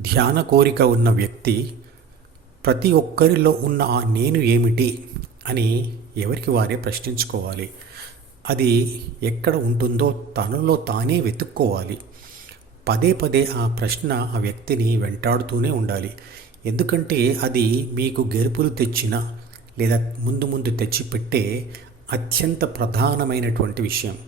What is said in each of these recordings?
ధ్యాన కోరిక ఉన్న వ్యక్తి ప్రతి ఒక్కరిలో ఉన్న ఆ నేను ఏమిటి అని ఎవరికి వారే ప్రశ్నించుకోవాలి. అది ఎక్కడ ఉంటుందో తనలో తానే వెతుక్కోవాలి. పదే పదే ఆ ప్రశ్న ఆ వ్యక్తిని వెంటాడుతూనే ఉండాలి. ఎందుకంటే అది మీకు గెలుపులు తెచ్చిన లేదా ముందు ముందు తెచ్చిపెట్టే అత్యంత ప్రధానమైనటువంటి విషయం.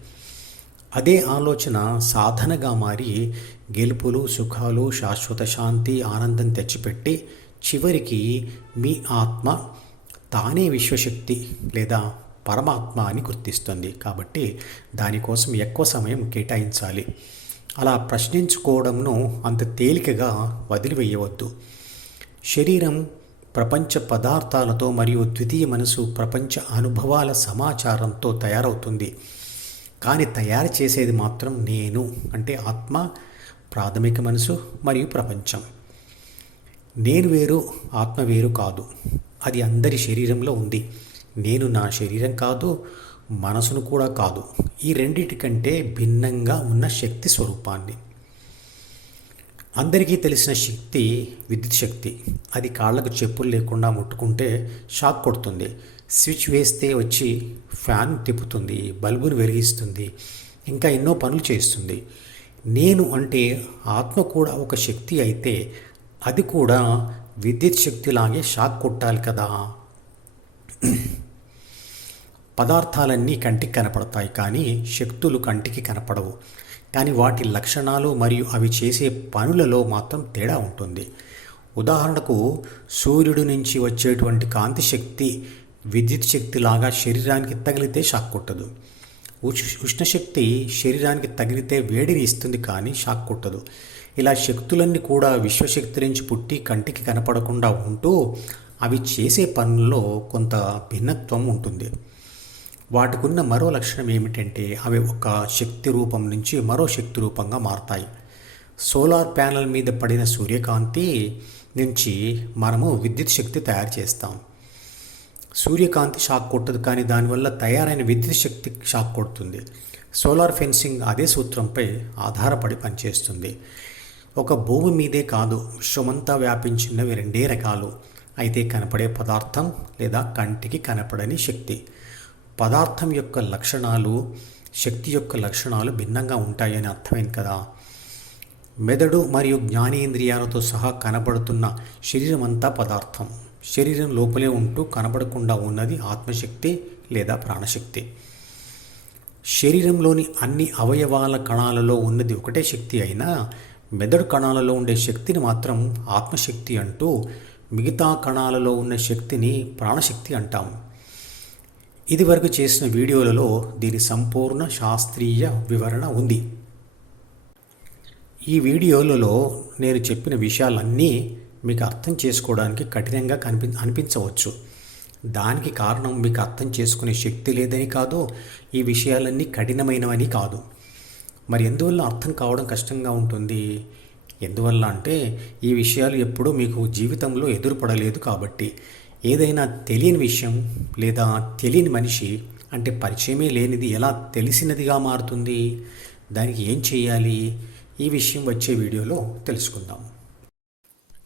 అదే ఆలోచన సాధనగా మారి గెలుపులు సుఖాలు శాశ్వత శాంతి ఆనందం తెచ్చిపెట్టి చివరికి మీ ఆత్మ తానే విశ్వశక్తి లేదా పరమాత్మ అని గుర్తిస్తుంది. కాబట్టి దానికోసం ఎక్కువ సమయం కేటాయించాలి. అలా ప్రశ్నించుకోవడంను అంత తేలికగా వదిలివేయవద్దు. శరీరం ప్రపంచ పదార్థాలతో మరియు ద్వితీయ మనసు ప్రపంచ అనుభవాల సమాచారంతో తయారవుతుంది. కానీ తయారు చేసేది మాత్రం నేను అంటే ఆత్మ ప్రాథమిక మనసు మరియు ప్రపంచం. నేను వేరు ఆత్మ వేరు కాదు. అది అందరి శరీరంలో ఉంది. నేను నా శరీరం కాదు మనసును కూడా కాదు. ఈ రెండింటి కంటే భిన్నంగా ఉన్న శక్తి స్వరూపాన్ని. అందరికీ తెలిసిన శక్తి విద్యుత్ శక్తి. అది కాళ్ళకు చెప్పులు లేకుండా ముట్టుకుంటే షాక్ కొడుతుంది. స్విచ్ వేస్తే వచ్చి ఫ్యాన్ తిప్పుతుంది బల్బును వెలిగిస్తుంది ఇంకా ఎన్నో పనులు చేస్తుంది. నేను అంటే ఆత్మ కూడా ఒక శక్తి అయితే అది కూడా విద్యుత్ శక్తిలాగే షాక్ కొట్టాలి కదా. పదార్థాలన్నీ కంటికి కనపడతాయి కానీ శక్తులు కంటికి కనపడవు. కానీ వాటి లక్షణాలు మరియు అవి చేసే పనులలో మాత్రం తేడా ఉంటుంది. ఉదాహరణకు సూర్యుడి నుంచి వచ్చేటువంటి కాంతి శక్తి విద్యుత్ శక్తిలాగా శరీరానికి తగిలితే షాక్ కొట్టదు. ఉష్ణశక్తి శరీరానికి తగిలితే వేడిని ఇస్తుంది కానీ షాక్ కొట్టదు. ఇలా శక్తులన్నీ కూడా విశ్వశక్తి నుంచి పుట్టి కంటికి కనపడకుండా ఉంటూ అవి చేసే పనుల్లో కొంత భిన్నత్వం ఉంటుంది. వాటికున్న మరో లక్షణం ఏమిటంటే అవి ఒక శక్తి రూపం నుంచి మరో శక్తి రూపంగా మారతాయి. సోలార్ ప్యానెల్ మీద పడిన సూర్యకాంతి నుంచి మనము విద్యుత్ శక్తి తయారు చేస్తాం. సూర్యకాంతి షాక్ కొట్టదు కానీ దానివల్ల తయారైన విద్యుత్ శక్తి షాక్ కొడుతుంది. సోలార్ ఫెన్సింగ్ అదే సూత్రంపై ఆధారపడి పనిచేస్తుంది. ఒక భూమి మీదే కాదు విశ్వమంతా వ్యాపించినవి రెండే రకాలు. అయితే కనపడే పదార్థం లేదా కంటికి కనపడని శక్తి. పదార్థం యొక్క లక్షణాలు శక్తి యొక్క లక్షణాలు భిన్నంగా ఉంటాయని అర్థమైంది కదా. మెదడు మరియు జ్ఞానేంద్రియాలతో సహా కనబడుతున్న శరీరమంతా పదార్థం. శరీరం లోపలే ఉంటూ కనబడకుండా ఉన్నది ఆత్మశక్తి లేదా ప్రాణశక్తి. శరీరంలోని అన్ని అవయవాల కణాలలో ఉన్నది ఒకటే శక్తి అయినా మెదడు కణాలలో ఉండే శక్తిని మాత్రం ఆత్మశక్తి అంటూ మిగతా కణాలలో ఉన్న శక్తిని ప్రాణశక్తి అంటాం ఇదివరకు చేసిన వీడియోలలో దీని సంపూర్ణ శాస్త్రీయ వివరణ ఉంది. ఈ వీడియోలలో నేను చెప్పిన విషయాలన్నీ మీకు అర్థం చేసుకోవడానికి కఠినంగా కనిపి అనిపించవచ్చు. దానికి కారణం మీకు అర్థం చేసుకునే శక్తి లేదని కాదు ఈ విషయాలన్నీ కఠినమైనవని కాదు. మరి ఎందువల్ల అర్థం కావడం కష్టంగా ఉంటుంది? ఎందువల్ల అంటే ఈ విషయాలు ఎప్పుడూ మీకు జీవితంలో ఎదురుపడలేదు కాబట్టి. ఏదైనా తెలియని విషయం లేదా తెలియని మనిషి అంటే పరిచయమే లేనిది ఎలా తెలిసినదిగా మారుతుంది? దానికి ఏం చేయాలి? ఈ విషయం వచ్చే వీడియోలో తెలుసుకుందాం.